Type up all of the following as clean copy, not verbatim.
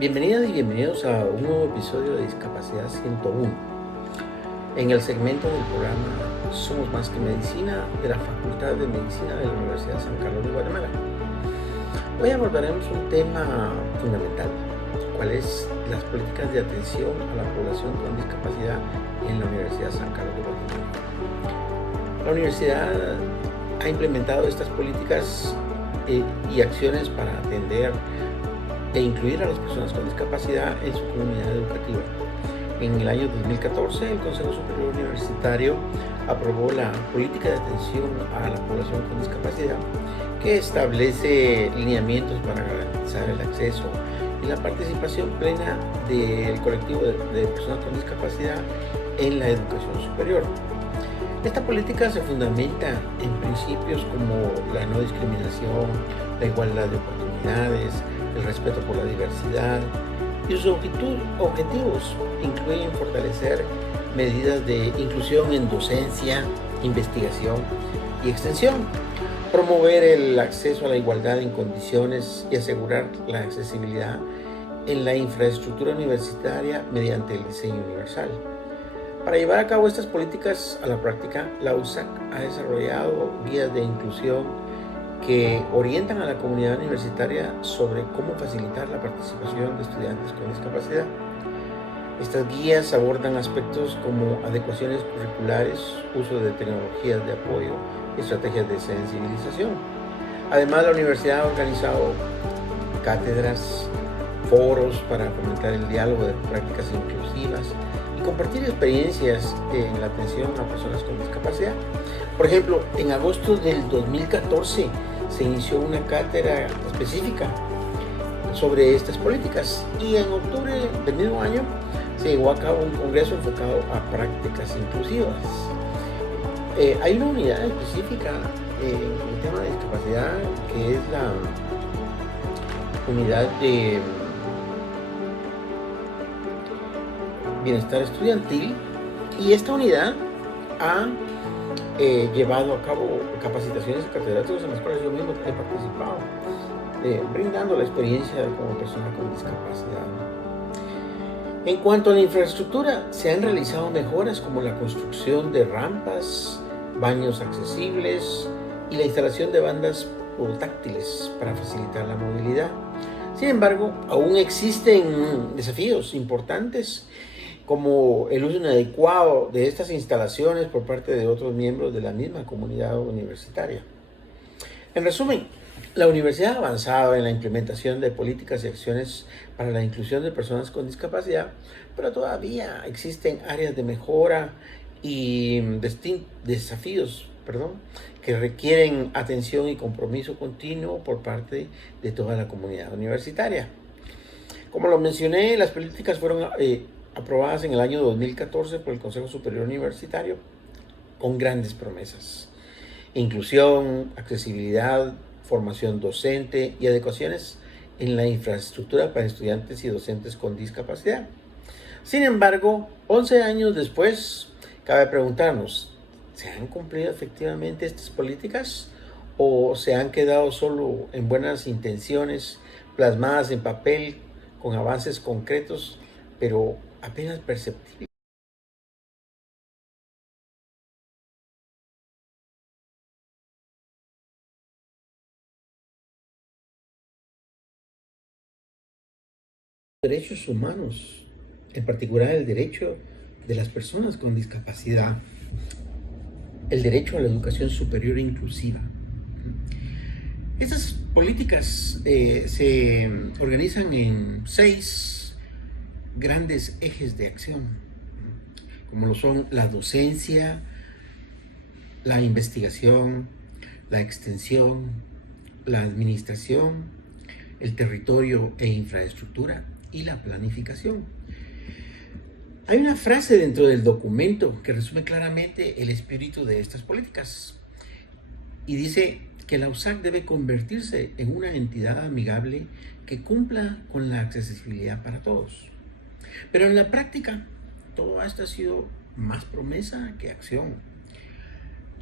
Bienvenidas y bienvenidos a un nuevo episodio de Discapacidad 101. En el segmento del programa Somos Más que Medicina de la Facultad de Medicina de la Universidad de San Carlos de Guatemala. Hoy abordaremos un tema fundamental, cuáles las políticas de atención a la población con discapacidad en la Universidad de San Carlos de Guatemala. La universidad ha implementado estas políticas y acciones para atender e incluir a las personas con discapacidad en su comunidad educativa. En el año 2014, el Consejo Superior Universitario aprobó la Política de Atención a la Población con Discapacidad, que establece lineamientos para garantizar el acceso y la participación plena del colectivo de personas con discapacidad en la educación superior. Esta política se fundamenta en principios como la no discriminación, la igualdad de oportunidades, el respeto por la diversidad, y sus objetivos incluyen fortalecer medidas de inclusión en docencia, investigación y extensión, promover el acceso a la igualdad en condiciones y asegurar la accesibilidad en la infraestructura universitaria mediante el diseño universal. Para llevar a cabo estas políticas a la práctica, la USAC ha desarrollado guías de inclusión que orientan a la comunidad universitaria sobre cómo facilitar la participación de estudiantes con discapacidad. Estas guías abordan aspectos como adecuaciones curriculares, uso de tecnologías de apoyo y estrategias de sensibilización. Además, la universidad ha organizado cátedras, foros para fomentar el diálogo de prácticas inclusivas y compartir experiencias en la atención a personas con discapacidad. Por ejemplo, en agosto del 2014 se inició una cátedra específica sobre estas políticas y en octubre del mismo año se llevó a cabo un congreso enfocado a prácticas inclusivas. Hay una unidad específica en el tema de discapacidad que es la unidad de bienestar estudiantil, y esta unidad ha llevado a cabo capacitaciones de catedráticos en las cuales yo mismo he participado, brindando la experiencia como persona con discapacidad. En cuanto a la infraestructura, se han realizado mejoras como la construcción de rampas, baños accesibles y la instalación de bandas portátiles para facilitar la movilidad. Sin embargo, aún existen desafíos importantes como el uso inadecuado de estas instalaciones por parte de otros miembros de la misma comunidad universitaria. En resumen, la universidad ha avanzado en la implementación de políticas y acciones para la inclusión de personas con discapacidad, pero todavía existen áreas de mejora y desafíos que requieren atención y compromiso continuo por parte de toda la comunidad universitaria. Como lo mencioné, las políticas fueron aprobadas en el año 2014 por el Consejo Superior Universitario con grandes promesas: inclusión, accesibilidad, formación docente y adecuaciones en la infraestructura para estudiantes y docentes con discapacidad. Sin embargo, 11 años después, cabe preguntarnos, ¿se han cumplido efectivamente estas políticas o se han quedado solo en buenas intenciones plasmadas en papel con avances concretos, pero apenas perceptible? Derechos humanos, en particular el derecho de las personas con discapacidad, el derecho a la educación superior inclusiva. Estas políticas se organizan en 6 grandes ejes de acción, como lo son la docencia, la investigación, la extensión, la administración, el territorio e infraestructura y la planificación. Hay una frase dentro del documento que resume claramente el espíritu de estas políticas y dice que la USAC debe convertirse en una entidad amigable que cumpla con la accesibilidad para todos. Pero en la práctica, todo esto ha sido más promesa que acción.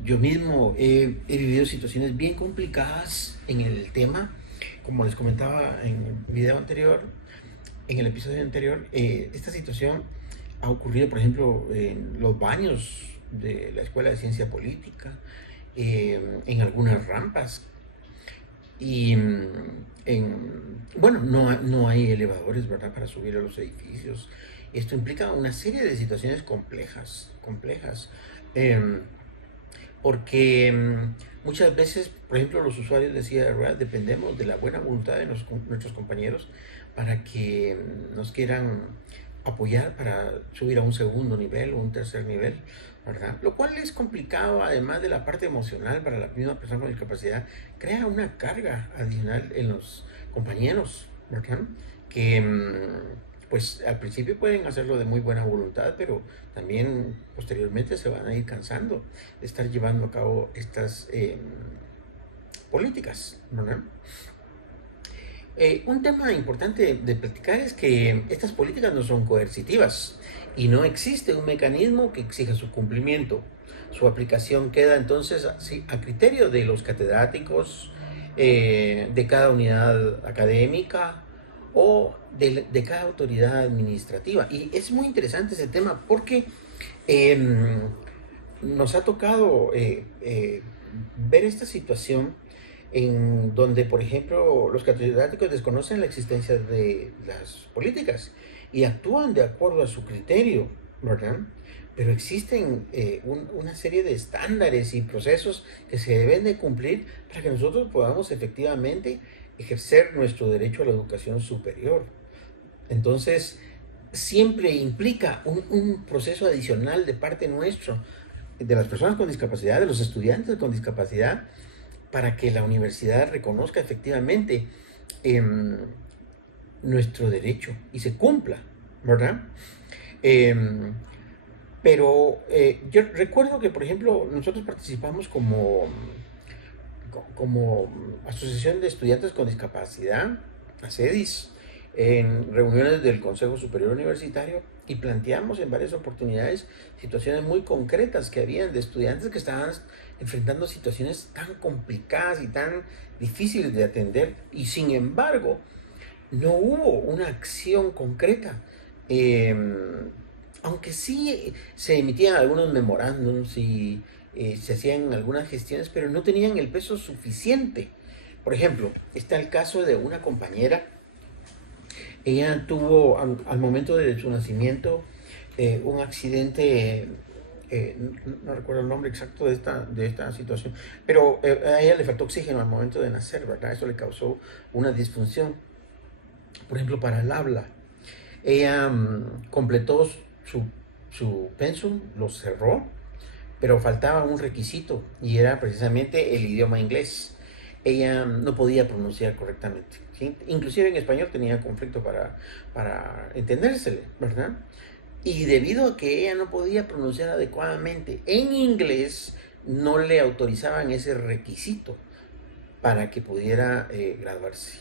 Yo mismo he vivido situaciones bien complicadas en el tema, como les comentaba en el video anterior, en el episodio anterior, esta situación ha ocurrido, por ejemplo, en los baños de la Escuela de Ciencia Política, en algunas rampas. Y bueno, no hay elevadores, ¿verdad?, para subir a los edificios. Esto implica una serie de situaciones complejas. em, Porque muchas veces, por ejemplo, los usuarios de silla de ruedas dependemos de la buena voluntad de nuestros compañeros para que nos quieran apoyar para subir a un segundo nivel o un tercer nivel, ¿verdad? Lo cual es complicado, además de la parte emocional para la misma persona con discapacidad, crea una carga adicional en los compañeros, ¿verdad? Que pues al principio pueden hacerlo de muy buena voluntad, pero también posteriormente se van a ir cansando de estar llevando a cabo estas políticas, ¿verdad? Un tema importante de platicar es que estas políticas no son coercitivas y no existe un mecanismo que exija su cumplimiento. Su aplicación queda entonces a criterio de los catedráticos, de cada unidad académica o de cada autoridad administrativa. Y es muy interesante ese tema porque em, nos ha tocado ver esta situación en donde, por ejemplo, los catedráticos desconocen la existencia de las políticas y actúan de acuerdo a su criterio, ¿verdad? Pero existen una serie de estándares y procesos que se deben de cumplir para que nosotros podamos efectivamente ejercer nuestro derecho a la educación superior. Entonces, siempre implica un proceso adicional de parte nuestro, de las personas con discapacidad, de los estudiantes con discapacidad, para que la universidad reconozca efectivamente em, nuestro derecho y se cumpla, ¿verdad? Em, pero yo recuerdo que, por ejemplo, nosotros participamos como Asociación de Estudiantes con Discapacidad, ACEDIS, en reuniones del Consejo Superior Universitario y planteamos en varias oportunidades situaciones muy concretas que habían de estudiantes que estaban enfrentando situaciones tan complicadas y tan difíciles de atender y sin embargo no hubo una acción concreta. Eh, Aunque sí se emitían algunos memorándums y se hacían algunas gestiones, pero no tenían el peso suficiente. Por ejemplo, está el caso de una compañera. Ella tuvo al momento de su nacimiento un accidente, no recuerdo el nombre exacto de esta situación, pero a ella le faltó oxígeno al momento de nacer, ¿verdad? Eso le causó una disfunción, por ejemplo, para el habla. Ella completó su pensum, lo cerró, pero faltaba un requisito y era precisamente el idioma inglés. Ella no podía pronunciar correctamente, ¿sí? Inclusive en español tenía conflicto para entendérsele, ¿verdad? Y debido a que ella no podía pronunciar adecuadamente en inglés, no le autorizaban ese requisito para que pudiera graduarse.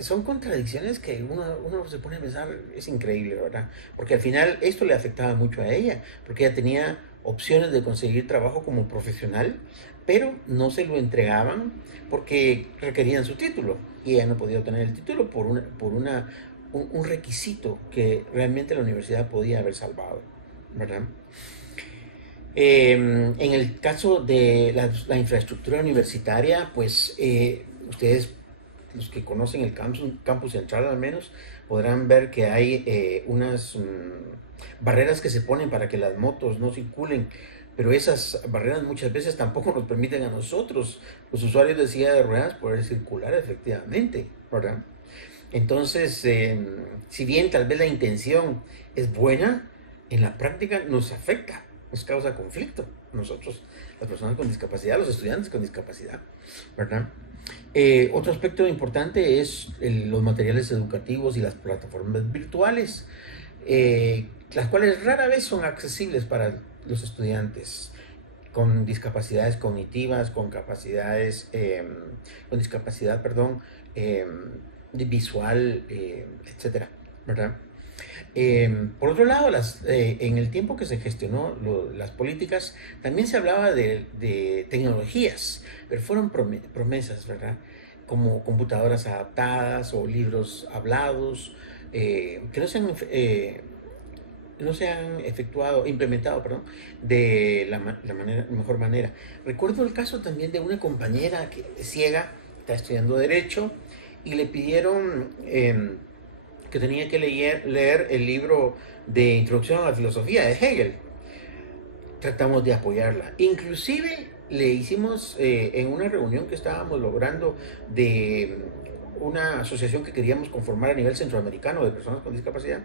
Son contradicciones que uno se pone a pensar, es increíble, ¿verdad? Porque al final esto le afectaba mucho a ella, porque ella tenía opciones de conseguir trabajo como profesional, pero no se lo entregaban porque requerían su título y ella no podía obtener el título un requisito que realmente la universidad podía haber salvado, ¿verdad? En el caso de la infraestructura universitaria, pues ustedes, los que conocen el campus central al menos, podrán ver que hay unas barreras que se ponen para que las motos no circulen, pero esas barreras muchas veces tampoco nos permiten a nosotros, los usuarios de silla de ruedas, poder circular efectivamente, ¿verdad? Entonces, si bien tal vez la intención es buena, en la práctica nos afecta, nos causa conflicto. Nosotros, las personas con discapacidad, los estudiantes con discapacidad, ¿verdad? Otro aspecto importante es los materiales educativos y las plataformas virtuales, las cuales rara vez son accesibles para los estudiantes con discapacidades cognitivas, con discapacidad, perdón, visual, etcétera, ¿verdad? Por otro lado, en el tiempo que se gestionó las políticas, también se hablaba de tecnologías, pero fueron promesas, ¿verdad? como computadoras adaptadas o libros hablados, que no se han efectuado, implementado, perdón, de mejor manera. Recuerdo el caso también de una compañera que es ciega, está estudiando Derecho, y le pidieron que tenía que leer el libro de Introducción a la Filosofía de Hegel. Tratamos de apoyarla. Inclusive le hicimos en una reunión que estábamos logrando de una asociación que queríamos conformar a nivel centroamericano de personas con discapacidad,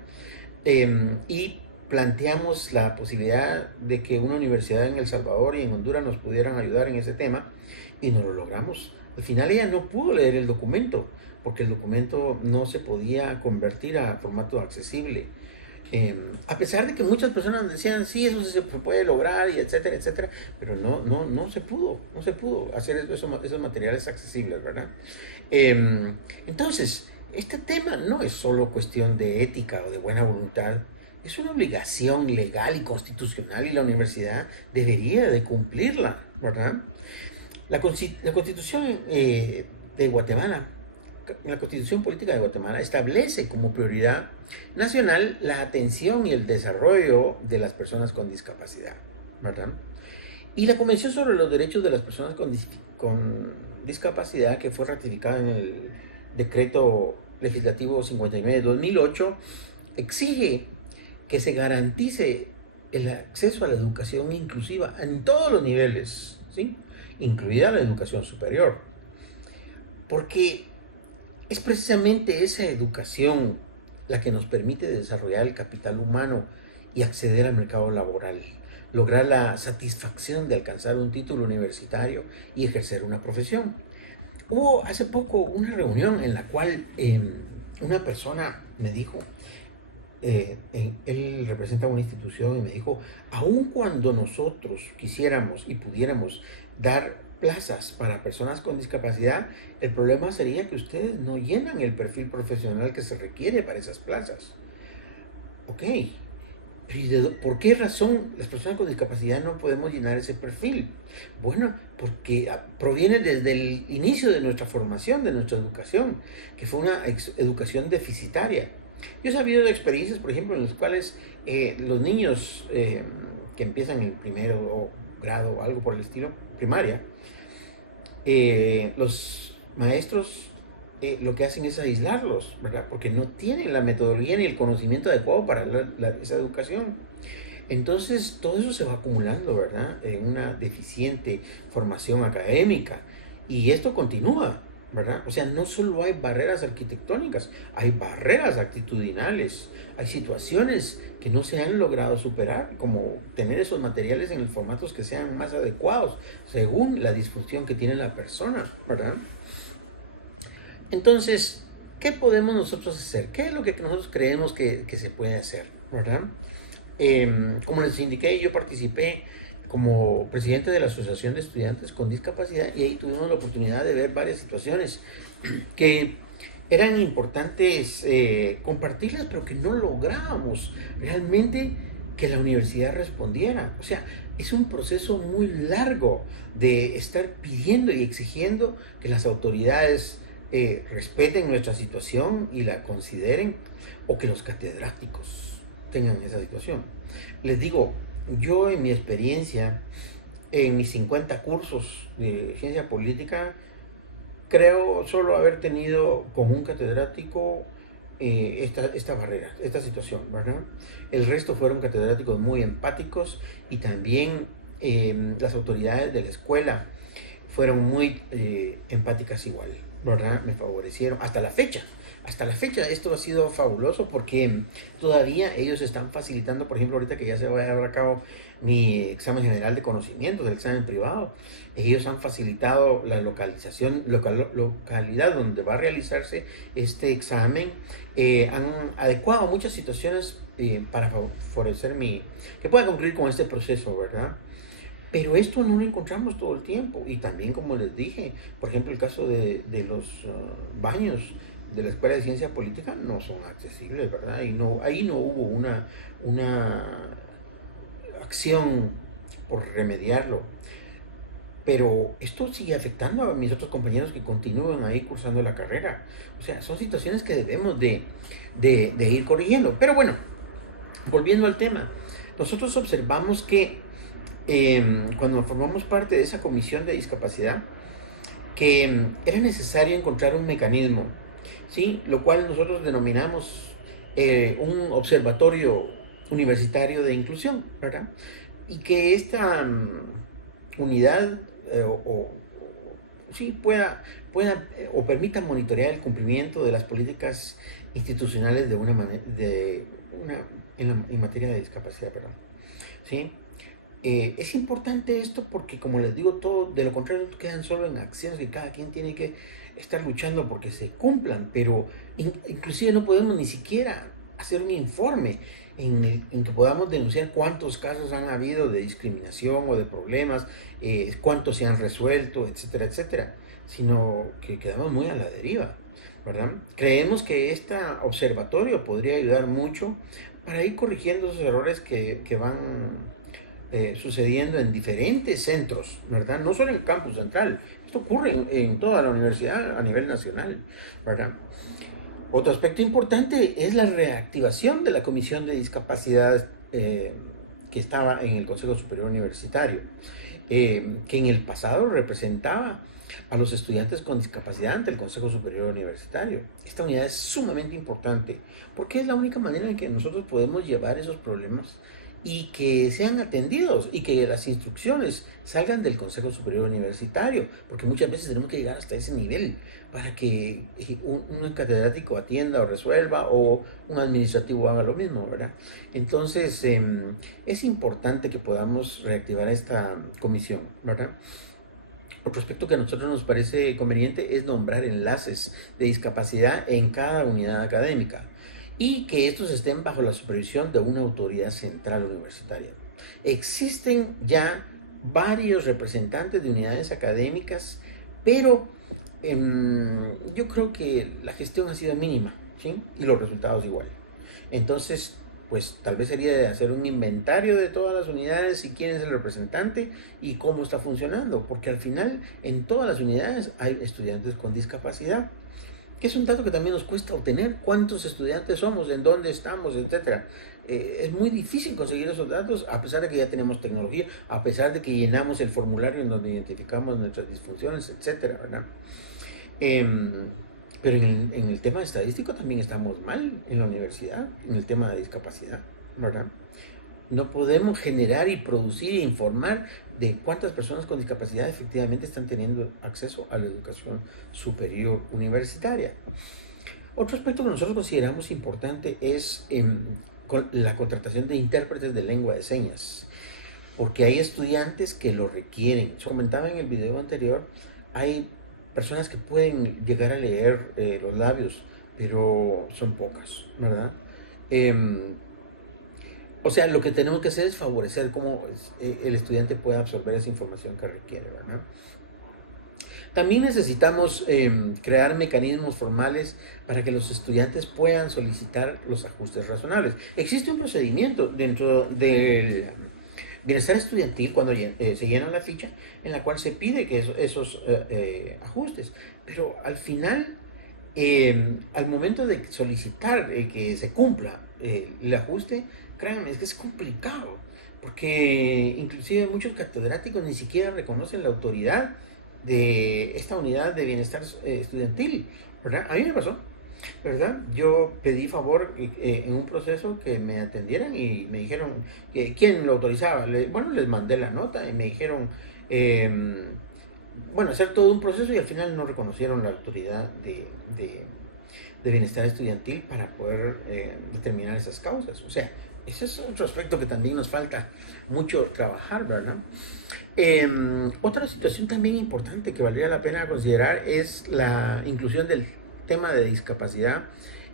y planteamos la posibilidad de que una universidad en El Salvador y en Honduras nos pudieran ayudar en ese tema, y nos lo logramos. Al final ella no pudo leer el documento porque el documento no se podía convertir a formato accesible. A pesar de que muchas personas decían, sí, eso se puede lograr, y etcétera, etcétera, pero no se pudo hacer esos materiales accesibles, ¿verdad? Entonces, este tema no es solo cuestión de ética o de buena voluntad, es una obligación legal y constitucional, y la universidad debería de cumplirla, ¿verdad? La Constitución de Guatemala, la Constitución Política de Guatemala establece como prioridad nacional la atención y el desarrollo de las personas con discapacidad, ¿verdad? Y la Convención sobre los Derechos de las Personas con Discapacidad, que fue ratificada en el Decreto Legislativo 59 de 2008, exige que se garantice el acceso a la educación inclusiva en todos los niveles, ¿sí?, incluida la educación superior, porque es precisamente esa educación la que nos permite desarrollar el capital humano y acceder al mercado laboral, lograr la satisfacción de alcanzar un título universitario y ejercer una profesión. Hubo hace poco una reunión en la cual una persona me dijo, él representa una institución, y me dijo, aun cuando nosotros quisiéramos y pudiéramos dar plazas para personas con discapacidad, el problema sería que ustedes no llenan el perfil profesional que se requiere para esas plazas. Ok, ¿por qué razón las personas con discapacidad no podemos llenar ese perfil? Bueno, porque proviene desde el inicio de nuestra formación, de nuestra educación, que fue una educación deficitaria. Yo he sabido de experiencias, por ejemplo, en las cuales los niños que empiezan en el primero grado o algo por el estilo, primaria, los maestros lo que hacen es aislarlos, ¿verdad? Porque no tienen la metodología ni el conocimiento adecuado para esa educación. Entonces, todo eso se va acumulando, ¿verdad?, en una deficiente formación académica. Y esto continúa, ¿verdad? O sea, no solo hay barreras arquitectónicas, hay barreras actitudinales, hay situaciones que no se han logrado superar, como tener esos materiales en los formatos que sean más adecuados, según la disfunción que tiene la persona, ¿verdad? Entonces, ¿qué podemos nosotros hacer? ¿Qué es lo que nosotros creemos que se puede hacer, ¿verdad? Como les indiqué, yo participé como presidente de la Asociación de Estudiantes con Discapacidad, y ahí tuvimos la oportunidad de ver varias situaciones que eran importantes compartirlas, pero que no lográbamos realmente que la universidad respondiera. O sea, es un proceso muy largo de estar pidiendo y exigiendo que las autoridades respeten nuestra situación y la consideren, o que los catedráticos tengan esa situación. Les digo, yo en mi experiencia, en mis 50 cursos de ciencia política, creo solo haber tenido con un catedrático esta barrera, esta situación, ¿verdad? El resto fueron catedráticos muy empáticos, y también las autoridades de la escuela fueron muy empáticas igual, ¿verdad? Me favorecieron hasta la fecha. Hasta la fecha esto ha sido fabuloso, porque todavía ellos están facilitando, por ejemplo, ahorita que ya se va a llevar a cabo mi examen general de conocimientos, el examen privado, ellos han facilitado la localidad donde va a realizarse este examen, han adecuado muchas situaciones para favorecer que pueda concluir con este proceso, ¿verdad? Pero esto no lo encontramos todo el tiempo. Y también, como les dije, por ejemplo, el caso de los baños de la Escuela de Ciencia Política no son accesibles, ¿verdad? Y ahí no hubo una acción por remediarlo. pero esto sigue afectando a mis otros compañeros que continúan ahí cursando la carrera. O sea, son situaciones que debemos de ir corrigiendo. Pero bueno, volviendo al tema, nosotros observamos que cuando formamos parte de esa comisión de discapacidad, que era necesario encontrar un mecanismo, ¿sí? Lo cual nosotros denominamos un observatorio universitario de inclusión, ¿verdad? Y que esta unidad sí o permita monitorear el cumplimiento de las políticas institucionales de una manera, en materia de discapacidad, perdón. ¿Sí? Es importante esto porque, como les digo, todo de lo contrario quedan solo en acciones que cada quien tiene que estar luchando porque se cumplan, pero inclusive no podemos ni siquiera hacer un informe en que podamos denunciar cuántos casos han habido de discriminación o de problemas, cuántos se han resuelto, etcétera, etcétera, sino que quedamos muy a la deriva, ¿verdad? Creemos que este observatorio podría ayudar mucho para ir corrigiendo esos errores que van sucediendo en diferentes centros, ¿verdad? No solo en el campus central, esto ocurre en toda la universidad a nivel nacional, ¿verdad? Otro aspecto importante es la reactivación de la Comisión de Discapacidad que estaba en el Consejo Superior Universitario, que en el pasado representaba a los estudiantes con discapacidad ante el Consejo Superior Universitario. Esta unidad es sumamente importante porque es la única manera en que nosotros podemos llevar esos problemas y que sean atendidos y que las instrucciones salgan del Consejo Superior Universitario, porque muchas veces tenemos que llegar hasta ese nivel para que un catedrático atienda o resuelva o un administrativo haga lo mismo, ¿verdad? Entonces, es importante que podamos reactivar esta comisión, ¿verdad? Otro aspecto que a nosotros nos parece conveniente es nombrar enlaces de discapacidad en cada unidad académica y que estos estén bajo la supervisión de una autoridad central universitaria. Existen ya varios representantes de unidades académicas, pero yo creo que la gestión ha sido mínima, ¿sí? Y los resultados igual. Entonces, pues tal vez sería de hacer un inventario de todas las unidades y quién es el representante y cómo está funcionando, porque al final en todas las unidades hay estudiantes con discapacidad, que es un dato que también nos cuesta obtener, cuántos estudiantes somos, en dónde estamos, etcétera. Es muy difícil conseguir esos datos a pesar de que ya tenemos tecnología, a pesar de que llenamos el formulario en donde identificamos nuestras disfunciones, etcétera, ¿verdad? Pero en el tema estadístico también estamos mal en la universidad, en el tema de discapacidad, ¿verdad? No podemos generar y producir e informar de cuántas personas con discapacidad efectivamente están teniendo acceso a la educación superior universitaria. Otro aspecto que nosotros consideramos importante es la contratación de intérpretes de lengua de señas, porque hay estudiantes que lo requieren. Yo comentaba en el video anterior, hay personas que pueden llegar a leer los labios, pero son pocas, ¿verdad? O sea, lo que tenemos que hacer es favorecer cómo el estudiante pueda absorber esa información que requiere, ¿verdad? También necesitamos crear mecanismos formales para que los estudiantes puedan solicitar los ajustes razonables. Existe un procedimiento dentro del bienestar estudiantil cuando se llena la ficha en la cual se pide que esos ajustes, pero al final, al momento de solicitar que se cumpla el ajuste, créanme, es que es complicado, porque inclusive muchos catedráticos ni siquiera reconocen la autoridad de esta unidad de bienestar estudiantil, ¿verdad? A mí me pasó, ¿verdad? Yo pedí favor en un proceso que me atendieran y me dijeron que quién lo autorizaba. Bueno, les mandé la nota y me dijeron, bueno, hacer todo un proceso y al final no reconocieron la autoridad de bienestar estudiantil para poder determinar esas causas. O sea, ese es otro aspecto que también nos falta mucho trabajar, ¿verdad? Otra situación también importante que valdría la pena considerar es la inclusión del tema de discapacidad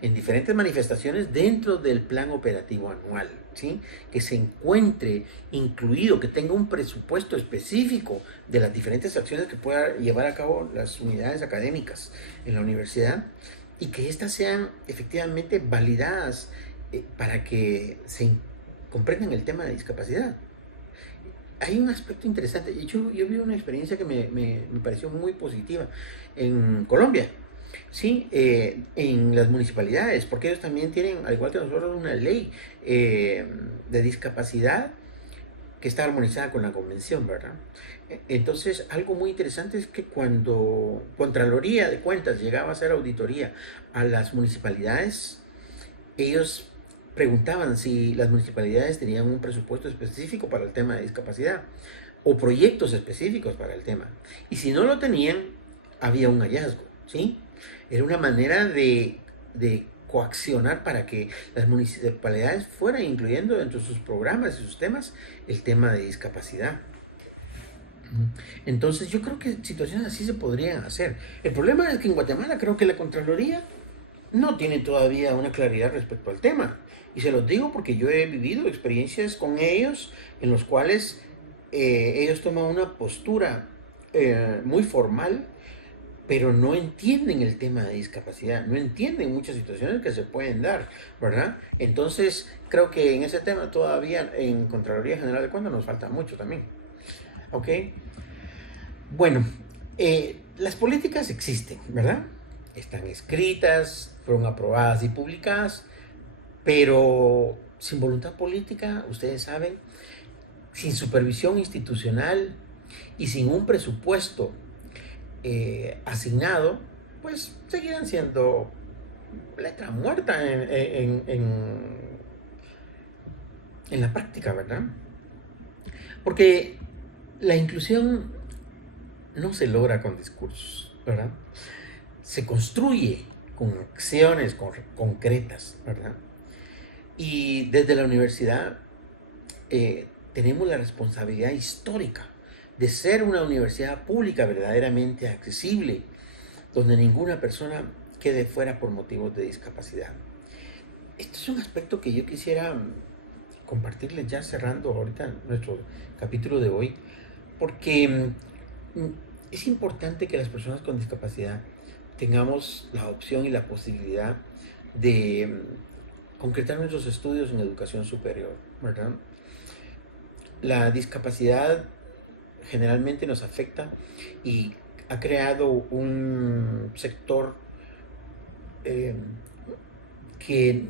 en diferentes manifestaciones dentro del plan operativo anual, ¿sí? Que se encuentre incluido, que tenga un presupuesto específico de las diferentes acciones que pueda llevar a cabo las unidades académicas en la universidad y que éstas sean efectivamente validadas para que se comprendan el tema de discapacidad. hay un aspecto interesante. Yo vi una experiencia que me pareció muy positiva en Colombia, sí, en las municipalidades, porque ellos también tienen, al igual que nosotros, una ley de discapacidad que está armonizada con la convención, ¿verdad? Entonces, algo muy interesante es que cuando Contraloría de Cuentas llegaba a hacer auditoría a las municipalidades, ellos preguntaban si las municipalidades tenían un presupuesto específico para el tema de discapacidad o proyectos específicos para el tema. Y si no lo tenían, había un hallazgo, ¿sí? Era una manera de coaccionar para que las municipalidades fueran incluyendo dentro de sus programas y sus temas el tema de discapacidad. Entonces yo creo que situaciones así se podrían hacer. El problema es que en Guatemala creo que la Contraloría no tiene todavía una claridad respecto al tema. Y se los digo porque yo he vivido experiencias con ellos en los cuales ellos toman una postura muy formal, pero no entienden el tema de discapacidad, no entienden muchas situaciones que se pueden dar, ¿verdad? Entonces, creo que en ese tema todavía en Contraloría General de Cuentas nos falta mucho también, ¿ok? Bueno, las políticas existen, ¿verdad? Están escritas, fueron aprobadas y publicadas, pero sin voluntad política, ustedes saben, sin supervisión institucional y sin un presupuesto asignado, pues seguirán siendo letra muerta en la práctica, ¿verdad? Porque la inclusión no se logra con discursos, ¿verdad? Se construye con acciones concretas, ¿verdad? Y desde la universidad tenemos la responsabilidad histórica de ser una universidad pública verdaderamente accesible, donde ninguna persona quede fuera por motivos de discapacidad. Este es un aspecto que yo quisiera compartirles ya cerrando ahorita nuestro capítulo de hoy, porque es importante que las personas con discapacidad tengamos la opción y la posibilidad de concretar nuestros estudios en educación superior, ¿verdad? La discapacidad generalmente nos afecta y ha creado un sector eh, que,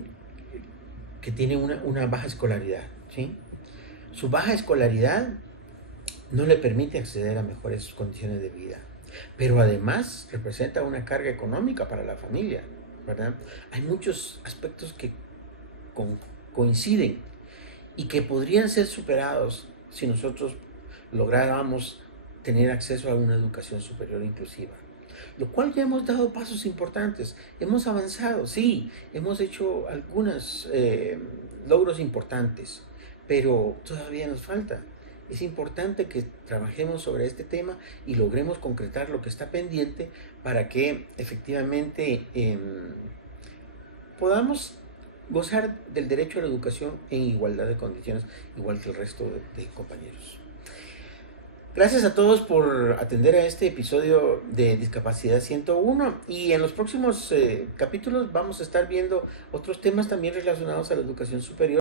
que tiene una baja escolaridad, ¿sí? Su baja escolaridad no le permite acceder a mejores condiciones de vida, pero además representa una carga económica para la familia, ¿verdad? Hay muchos aspectos que coinciden y que podrían ser superados si nosotros lográramos tener acceso a una educación superior inclusiva. Lo cual ya hemos dado pasos importantes, hemos avanzado, sí, hemos hecho algunos logros importantes, pero todavía nos falta. Es importante que trabajemos sobre este tema y logremos concretar lo que está pendiente para que efectivamente podamos gozar del derecho a la educación en igualdad de condiciones, igual que el resto de compañeros. Gracias a todos por atender a este episodio de Discapacidad 101 y en los próximos capítulos vamos a estar viendo otros temas también relacionados a la educación superior.